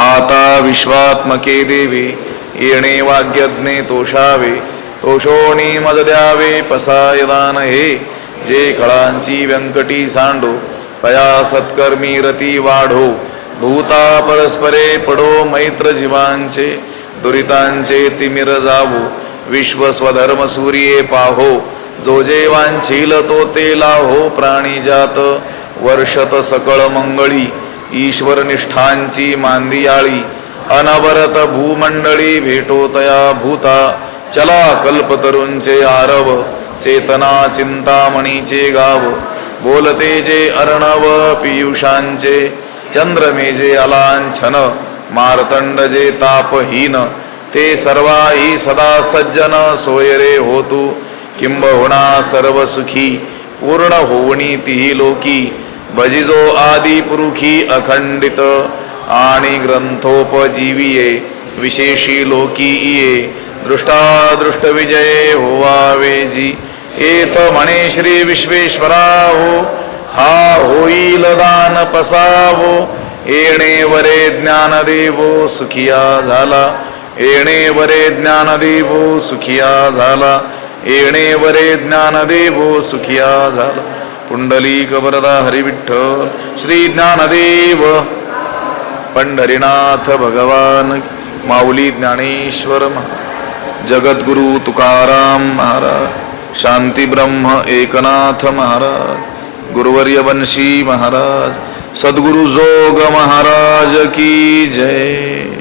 आता विश्वात्मके देवे येणे वाग्यज्ञे तोषावे तोषोणी मज द्यावे पसायदान हे जे कळांची व्यंकटी सांडो पया सत्कर्मी रती वाढो भूता परस्परे पडो मैत्र जीवांचे दुरितांचे तिमिर जावो विश्व स्वधर्म सूर्ये पाहो जो जे वांछील तो ते लाहो प्राणी जात वर्षत सकळ मंगळी ईश्वर निष्ठांची मांदियाळी अनवरत भूमंडळी भेटो तया भूता चला कल्पतरूंचे आरव चेतना चिंतामणीचे गाव बोलते जे अर्णव पियुषांचे चंद्रमेजे अलांछन मार्तंड जे तापहीन ते सर्वाही सदा सज्जन सोयरे होतु किंबहुना सर्व सुखी पूर्ण होवणी तिही लोकी भजिजो आदि पुरुखी अखंडित आणि ग्रंथोपजीविये विशेषी लोकी इये दृष्टादृष्ट विजय होवावे जी एथ म्हणे श्री विश्वेश्वरा हो हा होईल दान पसावो येणे वरे ज्ञान देवो सुखिया झाला येणे वरे ज्ञान देवो सुखिया झाला येणे वरे ज्ञान देवो सुखिया झाला पुंडलिक वरदा हरिविठ्ठल श्री ज्ञानदेव पंढरीनाथ भगवान माऊली ज्ञानेश्वर जगद्गुरु तुकाराम महाराज शांती ब्रह्म एकनाथ महाराज गुरुवर्य वंशी महाराज सद्गुरु जोग महाराज की जय।